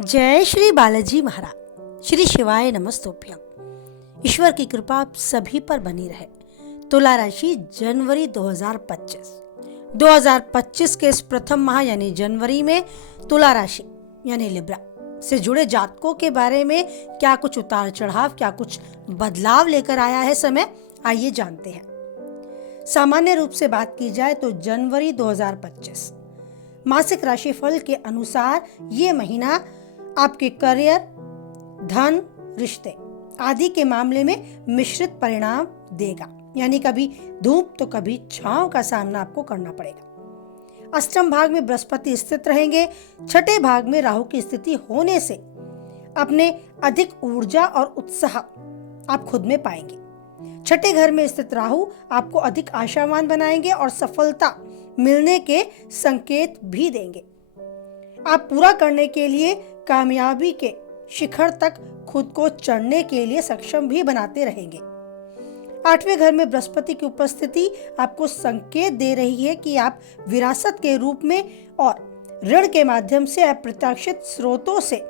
जय श्री बालाजी महाराज। श्री शिवाय नमस्तुभ्यम। ईश्वर की कृपा आप सभी पर बनी रहे। तुला राशि जनवरी 2025 के इस प्रथम माह यानी जनवरी में तुला राशि यानी लिब्रा से जुड़े जातकों के बारे में क्या कुछ उतार चढ़ाव, क्या कुछ बदलाव लेकर आया है समय, आइए जानते हैं। सामान्य रूप से बात की जाए तो जनवरी 2025 मासिक राशिफल के अनुसार ये महीना आपके करियर, धन, रिश्ते आदि के मामले में मिश्रित परिणाम देगा, यानी कभी धूप तो कभी छांव का सामना आपको करना पड़ेगा। अष्टम भाग में बृहस्पति स्थित रहेंगे। छठे भाग में राहु की स्थिति होने से अपने अधिक ऊर्जा और उत्साह आप खुद में पाएंगे। छठे घर में स्थित राहु आपको अधिक आशावान बनाएंगे और सफलता मिलने के संकेत भी देंगे। आप पूरा करने के लिए कामयाबी के शिखर तक खुद को चढ़ने के लिए सक्षम भी बनाते रहेंगे। आठवें घर में बृहस्पति की उपस्थिति आपको संकेत दे रही है कि आप विरासत के रूप में और ऋण के माध्यम से अप्रत्याशित स्रोतों से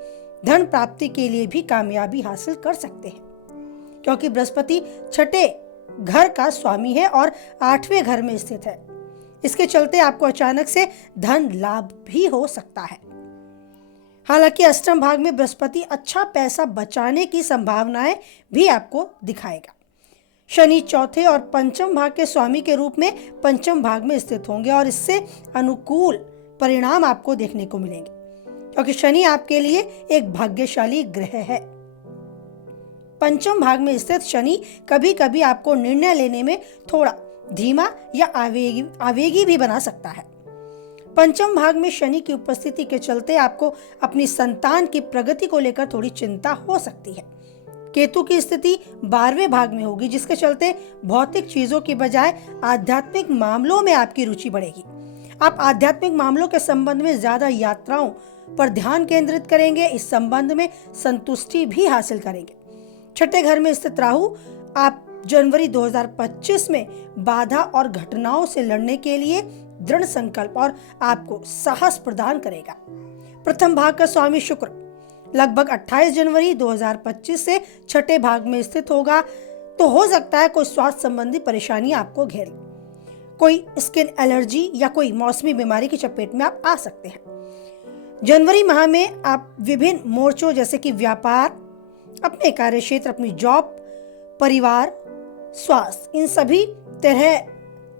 धन प्राप्ति के लिए भी कामयाबी हासिल कर सकते हैं, क्योंकि बृहस्पति छठे घर का स्वामी है और आठवें घर में स्थित है। इसके चलते आपको अचानक से धन लाभ भी हो सकता है। हालांकि अष्टम भाग में बृहस्पति अच्छा पैसा बचाने की संभावनाएं भी आपको दिखाएगा। शनि चौथे और पंचम भाग के स्वामी के रूप में पंचम भाग में स्थित होंगे और इससे अनुकूल परिणाम आपको देखने को मिलेंगे, क्योंकि शनि आपके लिए एक भाग्यशाली ग्रह है। पंचम भाग में स्थित शनि कभी कभी आपको निर्णय लेने में थोड़ा धीमा या आवेगी भी बना सकता है। पंचम भाग में शनि की उपस्थिति के चलते आपको अपनी संतान की प्रगति को लेकर थोड़ी चिंता हो सकती है। केतु की स्थिति 12वें भाग में होगी, जिसके चलते भौतिक चीजों की बजाय आध्यात्मिक मामलों में आपकी रुचि बढ़ेगी। आप आध्यात्मिक मामलों के संबंध में ज्यादा यात्राओं पर ध्यान केंद्रित करेंगे। इस संबंध में संतुष्टि भी हासिल करेंगे। छठे घर में स्थित राहु आप जनवरी 2025 में बाधा और घटनाओं से लड़ने के लिए दृढ़ संकल्प और आपको साहस प्रदान करेगा। प्रथम भाग का स्वामी शुक्र लगभग 28 जनवरी 2025 से छठे भाग में स्थित होगा, तो हो सकता है कोई स्वास्थ्य संबंधी परेशानी आपको घेरे, कोई स्किन एलर्जी या कोई मौसमी बीमारी की चपेट में आप आ सकते हैं। जनवरी माह में आप विभिन्न मोर्चों जैसे कि व्यापार, अपने कार्य क्षेत्र, अपनी जॉब, परिवार, स्वास्थ्य, इन सभी तरह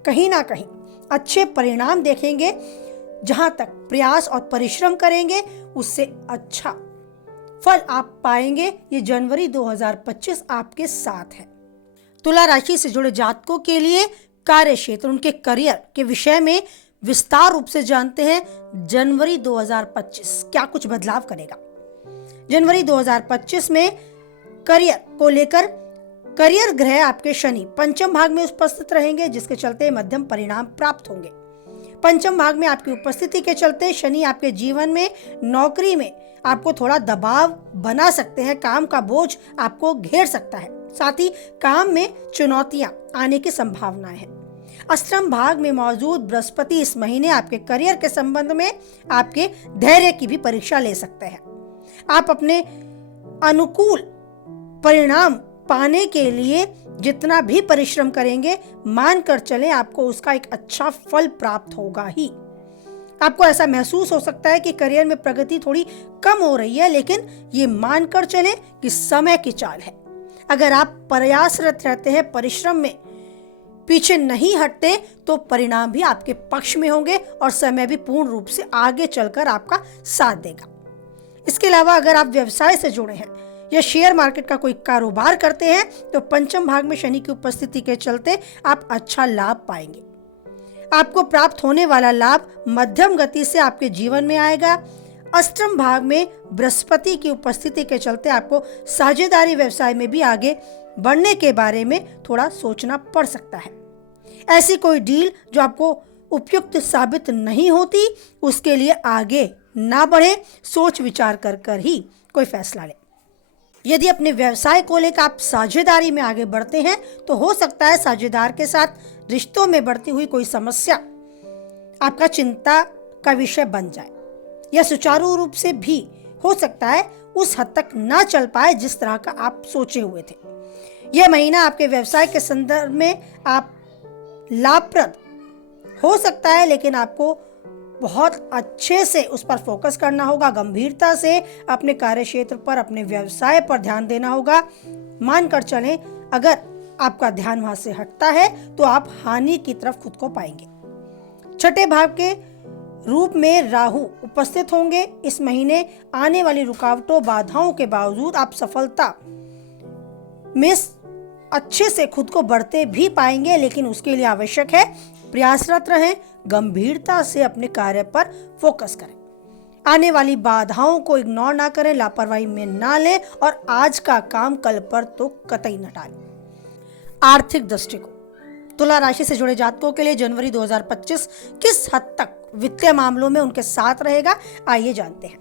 कहीं ना कहीं अच्छे परिणाम देखेंगे। जहां तक प्रयास और परिश्रम करेंगे उससे अच्छा फल आप पाएंगे। ये जनवरी 2025 आपके साथ है। तुला राशि से जुड़े जातकों के लिए कार्य क्षेत्र, उनके करियर के विषय में विस्तार रूप से जानते हैं। जनवरी 2025 क्या कुछ बदलाव करेगा। जनवरी 2025 में करियर को लेकर करियर ग्रह आपके शनि पंचम भाग में उपस्थित रहेंगे, जिसके चलते मध्यम परिणाम प्राप्त होंगे। पंचम भाग में आपकी उपस्थिति के चलते शनि आपके जीवन में, नौकरी में आपको थोड़ा दबाव बना सकते हैं। काम का बोझ आपको घेर सकता है, साथ ही काम में चुनौतियां आने की संभावनाएं हैं। अष्टम भाग में मौजूद बृहस्पति इस महीने आपके करियर के संबंध में आपके धैर्य की भी परीक्षा ले सकते हैं। आप अपने अनुकूल परिणाम पाने के लिए जितना भी परिश्रम करेंगे, मानकर चलें आपको उसका एक अच्छा फल प्राप्त होगा ही। आपको ऐसा महसूस हो सकता है कि करियर में प्रगति थोड़ी कम हो रही है, लेकिन ये मानकर चलें कि समय की चाल है। अगर आप प्रयासरत रहते हैं, परिश्रम में पीछे नहीं हटते, तो परिणाम भी आपके पक्ष में होंगे और समय भी पूर्ण रूप से आगे चलकर आपका साथ देगा। इसके अलावा अगर आप व्यवसाय से जुड़े हैं या शेयर मार्केट का कोई कारोबार करते हैं, तो पंचम भाग में शनि की उपस्थिति के चलते आप अच्छा लाभ पाएंगे। आपको प्राप्त होने वाला लाभ मध्यम गति से आपके जीवन में आएगा। अष्टम भाग में बृहस्पति की उपस्थिति के चलते आपको साझेदारी व्यवसाय में भी आगे बढ़ने के बारे में थोड़ा सोचना पड़ सकता है। ऐसी कोई डील जो आपको उपयुक्त साबित नहीं होती, उसके लिए आगे ना बढ़े, सोच विचार कर ही कोई फैसला लें। यदि अपने व्यवसाय को लेकर आप साझेदारी में आगे बढ़ते हैं, तो हो सकता है साझेदार के साथ रिश्तों में बढ़ती हुई कोई समस्या आपका चिंता का विषय बन जाए, या सुचारू रूप से भी हो सकता है उस हद तक ना चल पाए जिस तरह का आप सोचे हुए थे। यह महीना आपके व्यवसाय के संदर्भ में आप लाभप्रद हो सकता है, लेकिन आपको बहुत अच्छे से उस पर फोकस करना होगा। गंभीरता से अपने कार्य क्षेत्र पर, अपने व्यवसाय पर ध्यान देना होगा। मानकर चलें, अगर आपका ध्यान वहां से हटता है तो आप हानि की तरफ खुद को पाएंगे। छठे भाव के रूप में राहु उपस्थित होंगे। इस महीने आने वाली रुकावटों, बाधाओं के बावजूद आप सफलता में अच्छे से खुद को बढ़ते भी पाएंगे, लेकिन उसके लिए आवश्यक है प्रयासरत रहें, गंभीरता से अपने कार्य पर फोकस करें, आने वाली बाधाओं को इग्नोर ना करें, लापरवाही में ना लें और आज का काम कल पर तो कतई न टालें। आर्थिक दृष्टिकोण, तुला राशि से जुड़े जातकों के लिए जनवरी 2025 किस हद तक वित्तीय मामलों में उनके साथ रहेगा, आइए जानते हैं।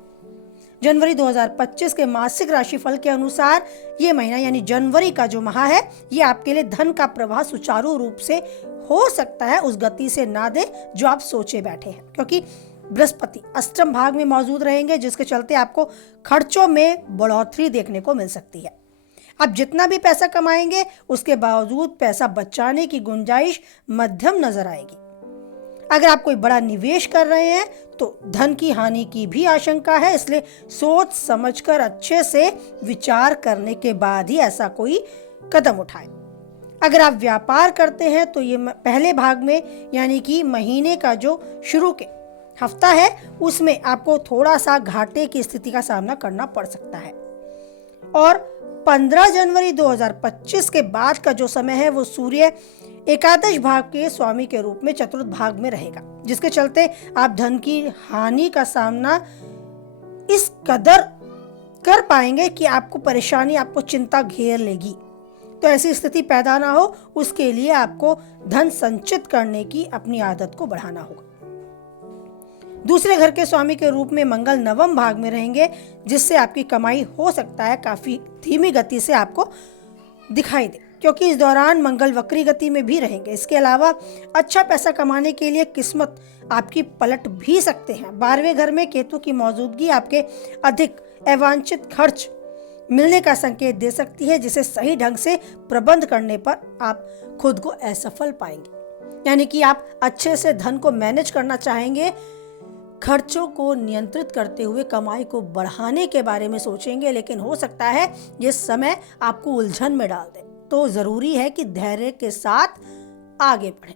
जनवरी 2025 के मासिक राशिफल के अनुसार ये महीना यानी जनवरी का जो माह है, ये आपके लिए धन का प्रवाह सुचारू रूप से हो सकता है उस गति से ना दे जो आप सोचे बैठे हैं, क्योंकि बृहस्पति अष्टम भाग में मौजूद रहेंगे, जिसके चलते आपको खर्चों में बढ़ोतरी देखने को मिल सकती है। आप जितना भी पैसा कमाएंगे उसके बावजूद पैसा बचाने की गुंजाइश मध्यम नजर आएगी। अगर आप कोई बड़ा निवेश कर रहे हैं तो धन की हानि की भी आशंका है, इसलिए सोच समझकर अच्छे से विचार करने के बाद ही ऐसा कोई कदम उठाएं। अगर आप व्यापार करते हैं तो ये पहले भाग में यानी कि महीने का जो शुरू के हफ्ता है उसमें आपको थोड़ा सा घाटे की स्थिति का सामना करना पड़ सकता है। और 15 जनवरी 2025 के बाद का जो समय है वो सूर्य एकादश भाव के स्वामी के रूप में चतुर्थ भाग में रहेगा, जिसके चलते आप धन की हानि का सामना इस कदर कर पाएंगे कि आपको परेशानी, आपको चिंता घेर लेगी। तो ऐसी स्थिति पैदा ना हो उसके लिए आपको धन संचित करने की अपनी आदत को बढ़ाना होगा। दूसरे घर के स्वामी के रूप में मंगल नवम भाग में रहेंगे, जिससे आपकी कमाई हो सकता है काफी धीमी गति से आपको दिखाई दे, क्योंकि इस दौरान मंगल वक्री गति में भी रहेंगे। इसके अलावा अच्छा पैसा कमाने के लिए किस्मत आपकी पलट भी सकते हैं। 12वें घर में केतु की मौजूदगी आपके अधिक अवांछित खर्च मिलने का संकेत दे सकती है, जिसे सही ढंग से प्रबंध करने पर आप खुद को असफल पाएंगे। यानी कि आप अच्छे से धन को मैनेज करना चाहेंगे, खर्चों को नियंत्रित करते हुए कमाई को बढ़ाने के बारे में सोचेंगे, लेकिन हो सकता है ये समय आपको उलझन में डाल दे। तो जरूरी है कि धैर्य के साथ आगे बढ़ें।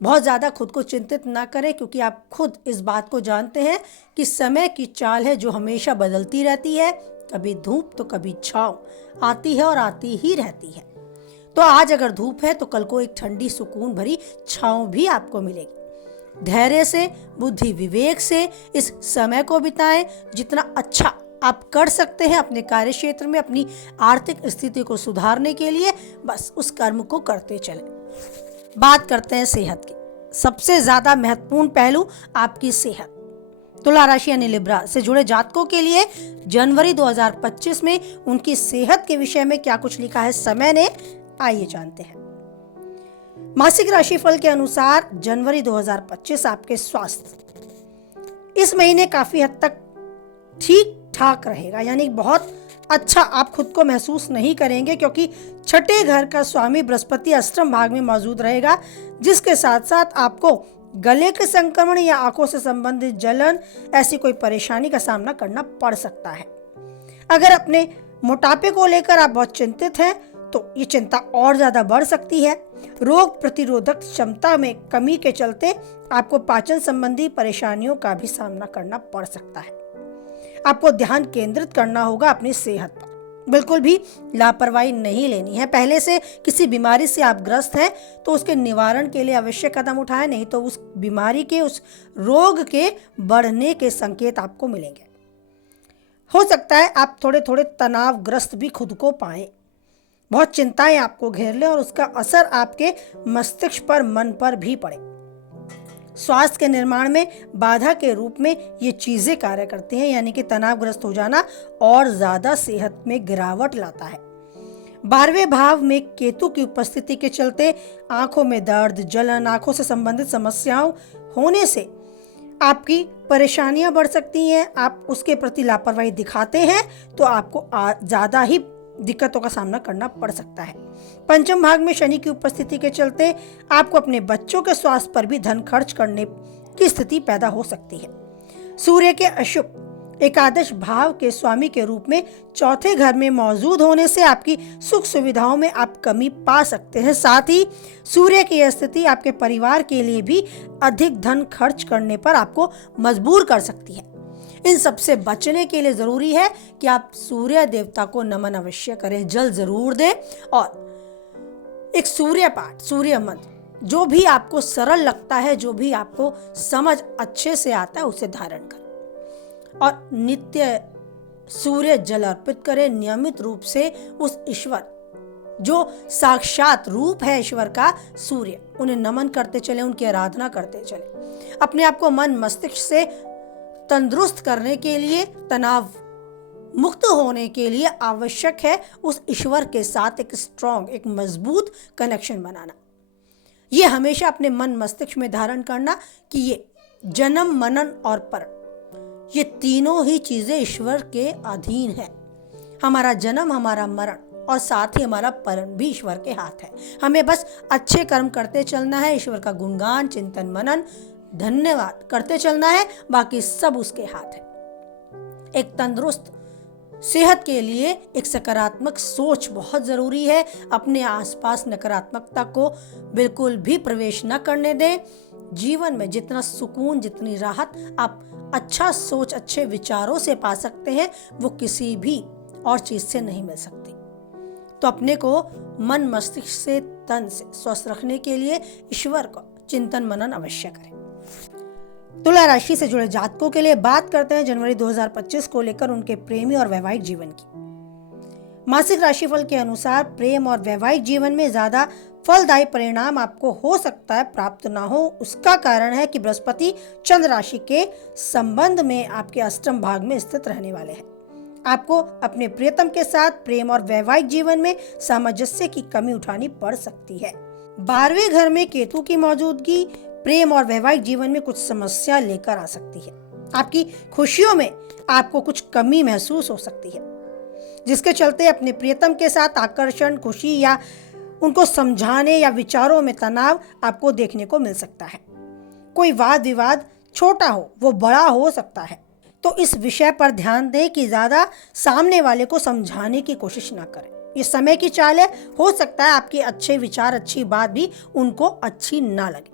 बहुत ज्यादा खुद को चिंतित ना करें, क्योंकि आप खुद इस बात को जानते हैं कि समय की चाल है जो हमेशा बदलती रहती है। कभी धूप तो कभी छांव आती है और आती ही रहती है। तो आज अगर धूप है तो कल को एक ठंडी सुकून भरी छांव भी आपको मिलेगी। धैर्य से, बुद्धि विवेक से इस समय को बिताएं। जितना अच्छा आप कर सकते हैं अपने कार्य क्षेत्र में अपनी आर्थिक स्थिति को सुधारने के लिए, बस उस कर्म को करते चलें। बात करते हैं सेहत की। सबसे ज्यादा महत्वपूर्ण पहलू आपकी सेहत। तुला राशि यानी लिब्रा से जुड़े जातकों के लिए जनवरी 2025 में उनकी सेहत के विषय में क्या कुछ लिखा है समय ने, आइए जानते हैं। मासिक राशिफल के अनुसार जनवरी 2025 आपके स्वास्थ्य इस महीने काफी हद तक ठीक ठाक रहेगा, यानी बहुत अच्छा आप खुद को महसूस नहीं करेंगे, क्योंकि छठे घर का स्वामी बृहस्पति अष्टम भाग में मौजूद रहेगा, जिसके साथ साथ आपको गले के संक्रमण या आंखों से संबंधित जलन, ऐसी कोई परेशानी का सामना करना पड़ सकता है। अगर अपने मोटापे को लेकर आप बहुत चिंतित हैं तो ये चिंता और ज्यादा बढ़ सकती है। रोग प्रतिरोधक क्षमता में कमी के चलते आपको पाचन संबंधी परेशानियों का भी सामना करना पड़ सकता है। आपको ध्यान केंद्रित करना होगा अपनी सेहत पर, बिल्कुल भी लापरवाही नहीं लेनी है। पहले से किसी बीमारी से आप ग्रस्त हैं तो उसके निवारण के लिए अवश्य कदम उठाएं, नहीं तो उस बीमारी के, उस रोग के बढ़ने के संकेत आपको मिलेंगे। हो सकता है आप थोड़े थोड़े तनावग्रस्त भी खुद को पाएं, बहुत चिंताएं आपको घेर लें और उसका असर आपके मस्तिष्क पर, मन पर भी पड़े। स्वास्थ्य के निर्माण में बाधा के रूप में ये चीजें कार्य करती हैं, यानी कि तनावग्रस्त हो जाना और ज्यादा सेहत में गिरावट लाता है। 12वें भाव में केतु की उपस्थिति के चलते आंखों में दर्द, जलन, आंखों से संबंधित समस्याओं होने से आपकी परेशानियां बढ़ सकती हैं, आप उसके प्रति लापरवाही दिखाते हैं तो आपको ज़्यादा ही दिक्कतों का सामना करना पड़ सकता है। पंचम भाग में शनि की उपस्थिति के चलते आपको अपने बच्चों के स्वास्थ्य पर भी धन खर्च करने की स्थिति पैदा हो सकती है। सूर्य के अशुभ एकादश भाव के स्वामी के रूप में चौथे घर में मौजूद होने से आपकी सुख सुविधाओं में आप कमी पा सकते हैं। साथ ही सूर्य की यह स्थिति आपके परिवार के लिए भी अधिक धन खर्च करने पर आपको मजबूर कर सकती है। इन सबसे बचने के लिए जरूरी है कि आप सूर्य देवता को नमन अवश्य करें, जल जरूर दें और एक सूर्य पाठ, सूर्य मंत्र जो भी आपको सरल लगता है, जो भी आपको समझ अच्छे से आता है उसे धारण करें और नित्य सूर्य जल अर्पित करें। नियमित रूप से उस ईश्वर जो साक्षात रूप है ईश्वर का, सूर्य, उन्हें नमन करते चले, उनकी आराधना करते चले। अपने आप को मन मस्तिष्क से तंदुरुस्त करने के लिए, तनाव मुक्त होने के लिए आवश्यक है उस ईश्वर के साथ एक स्ट्रॉन्ग, एक मजबूत कनेक्शन बनाना। ये हमेशा अपने मन मस्तिष्क में धारण करना कि ये जन्म, मनन और परम, ये तीनों ही चीजें ईश्वर के अधीन है। हमारा जन्म, हमारा मरण और साथ ही हमारा परम भी ईश्वर के हाथ है। हमें बस अच्छे कर्म करते चलना है, ईश्वर का गुणगान, चिंतन, मनन, धन्यवाद करते चलना है, बाकी सब उसके हाथ है। एक तंदुरुस्त सेहत के लिए एक सकारात्मक सोच बहुत जरूरी है। अपने आसपास नकारात्मकता को बिल्कुल भी प्रवेश न करने दें। जीवन में जितना सुकून, जितनी राहत आप अच्छा सोच, अच्छे विचारों से पा सकते हैं, वो किसी भी और चीज से नहीं मिल सकती। तो अपने को मन मस्तिष्क से, तन से स्वस्थ रखने के लिए ईश्वर को चिंतन मनन अवश्य करें। तुला राशि से जुड़े जातकों के लिए बात करते हैं जनवरी 2025 को लेकर उनके प्रेमी और वैवाहिक जीवन की। मासिक राशिफल के अनुसार प्रेम और वैवाहिक जीवन में ज्यादा फलदायी परिणाम आपको हो सकता है प्राप्त ना हो। उसका कारण है कि बृहस्पति चंद्र राशि के संबंध में आपके अष्टम भाग में स्थित रहने वाले हैं। आपको अपने प्रियतम के साथ प्रेम और वैवाहिक जीवन में सामंजस्य की कमी उठानी पड़ सकती है। 12वें घर में केतु की मौजूदगी प्रेम और वैवाहिक जीवन में कुछ समस्या लेकर आ सकती है। आपकी खुशियों में आपको कुछ कमी महसूस हो सकती है, जिसके चलते अपने प्रियतम के साथ आकर्षण, खुशी या उनको समझाने या विचारों में तनाव आपको देखने को मिल सकता है। कोई वाद विवाद छोटा हो, वो बड़ा हो सकता है, तो इस विषय पर ध्यान दें कि ज्यादा सामने वाले को समझाने की कोशिश ना करें। ये समय की चाल है, हो सकता है आपके अच्छे विचार, अच्छी बात भी उनको अच्छी ना लगे।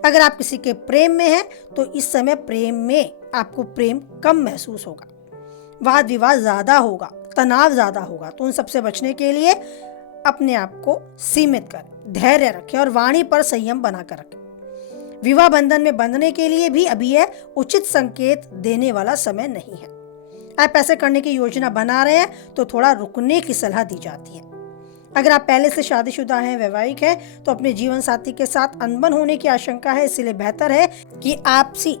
अगर आप किसी के प्रेम में हैं तो इस समय प्रेम में आपको प्रेम कम महसूस होगा, वाद विवाद ज्यादा होगा, तनाव ज्यादा होगा। तो उन सबसे बचने के लिए अपने आप को सीमित करें, धैर्य रखें और वाणी पर संयम बनाकर रखें। विवाह बंधन में बंधने के लिए भी अभी यह उचित संकेत देने वाला समय नहीं है। आप ऐसे करने की योजना बना रहे हैं तो थोड़ा रुकने की सलाह दी जाती है। अगर आप पहले से शादीशुदा हैं, वैवाहिक हैं, तो अपने जीवन साथी के साथ अनबन होने की आशंका है। इसलिए बेहतर है कि आपसी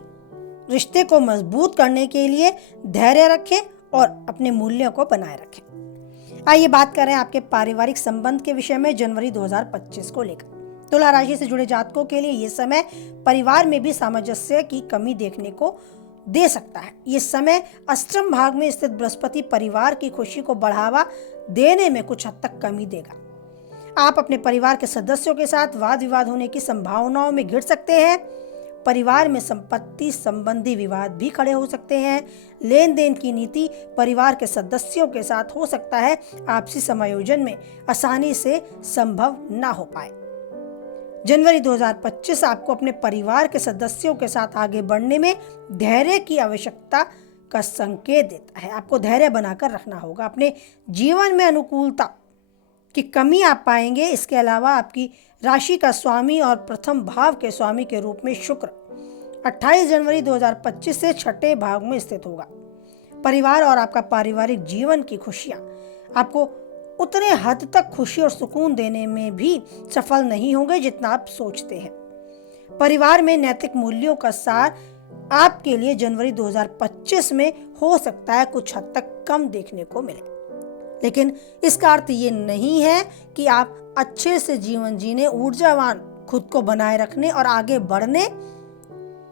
रिश्ते को मजबूत करने के लिए धैर्य रखें और अपने मूल्यों को बनाए रखें। आइए बात करें आपके पारिवारिक संबंध के विषय में जनवरी 2025 को लेकर। तुला राशि से जुड़े जातकों के लिए ये समय परिवार में भी सामंजस्य की कमी देखने को दे सकता है। ये समय अष्टम भाग में स्थित बृहस्पति परिवार की खुशी को बढ़ावा देने में कुछ हद तक कमी देगा। आप अपने परिवार के सदस्यों के साथ वाद विवाद होने की संभावनाओं में घिर सकते हैं। परिवार में संपत्ति संबंधी विवाद भी खड़े हो सकते हैं। लेन देन की नीति परिवार के सदस्यों के साथ हो सकता है आपसी समायोजन में आसानी से संभव ना हो पाए। जनवरी 2025 आपको अपने परिवार के सदस्यों के साथ आगे बढ़ने में धैर्य की आवश्यकता का संकेत देता है। आपको धैर्य बनाकर रखना होगा। अपने जीवन में अनुकूलता की कमी आप पाएंगे। इसके अलावा आपकी राशि का स्वामी और प्रथम भाव के स्वामी के रूप में शुक्र 28 जनवरी 2025 से छठे भाव में स्थित होगा। परिवार और आपका पारिवारिक जीवन की खुशियां आपको उतने हद तक खुशी और सुकून देने में भी सफल नहीं होंगे जितना आप सोचते हैं। परिवार में नैतिक मूल्यों का सार आपके लिए जनवरी 2025 में हो सकता है कुछ हद तक कम देखने को मिले, लेकिन इसका अर्थ ये नहीं है कि आप अच्छे से जीवन जीने, ऊर्जावान खुद को बनाए रखने और आगे बढ़ने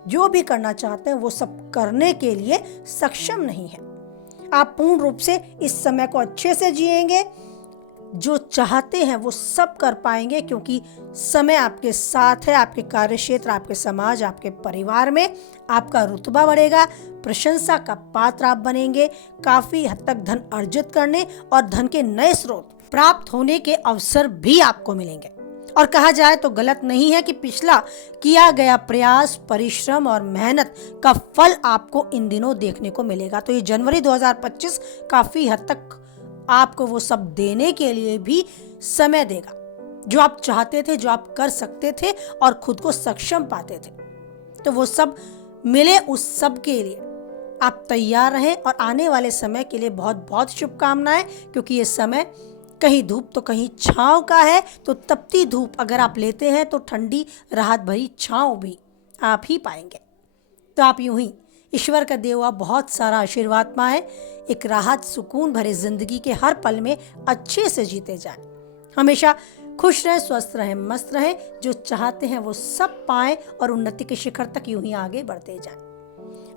जो भी करना चाहते हैं वो सब करने के लिए सक्षम नहीं है। आप पूर्ण रूप से इस समय को अच्छे से जिएंगे, जो चाहते हैं वो सब कर पाएंगे, क्योंकि समय आपके साथ है। आपके कार्यक्षेत्र, आपके समाज, आपके परिवार में आपका रुतबा बढ़ेगा, प्रशंसा का पात्र आप बनेंगे, काफी हद तक धन अर्जित करने और धन के नए स्रोत प्राप्त होने के अवसर भी आपको मिलेंगे। और कहा जाए तो गलत नहीं है कि पिछला किया गया प्रयास, परिश्रम और मेहनत का फल आपको इन दिनों देखने को मिलेगा। तो ये जनवरी 2025 काफी हद तक आपको वो सब देने के लिए भी समय देगा, जो आप चाहते थे, जो आप कर सकते थे और खुद को सक्षम पाते थे। तो वो सब मिले, उस सब के लिए आप तैयार रहें। और आने वाले समय के लिए बहुत बहुत शुभकामनाएं, क्योंकि ये समय कहीं धूप तो कहीं छांव का है। तो तपती धूप अगर आप लेते हैं तो ठंडी राहत भरी छांव भी आप ही पाएंगे। तो आप यूं ही ईश्वर का दिया हुआ बहुत सारा आशीर्वाद पाएं, एक राहत सुकून भरे जिंदगी के हर पल में अच्छे से जीते जाएं, हमेशा खुश रहें, स्वस्थ रहें, मस्त रहें, जो चाहते हैं वो सब पाएं और उन्नति के शिखर तक यूं ही आगे बढ़ते जाएं।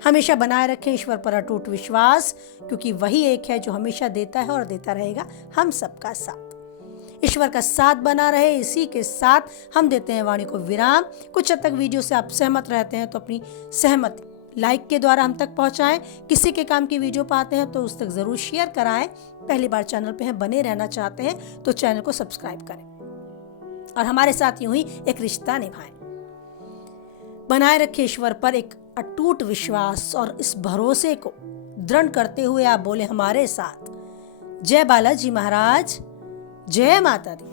हमेशा बनाए रखें ईश्वर पर अटूट विश्वास, क्योंकि वही एक है जो हमेशा देता है और देता रहेगा हम सबका साथ। ईश्वर का साथ बना रहे। इसी के साथ हम देते हैं वाणी को विराम। कुछ हद तक वीडियो से आप सहमत रहते हैं तो अपनी सहमति लाइक के द्वारा हम तक पहुंचाएं। किसी के काम की वीडियो पाते हैं तो उस तक जरूर शेयर कराएं। पहली बार चैनल पे हैं, बने रहना चाहते हैं तो चैनल को सब्सक्राइब करें और हमारे साथ यूं ही एक रिश्ता निभाएं। बनाए रखें ईश्वर पर एक अटूट विश्वास और इस भरोसे को दृढ़ करते हुए आप बोले हमारे साथ, जय बालाजी महाराज, जय माता दी।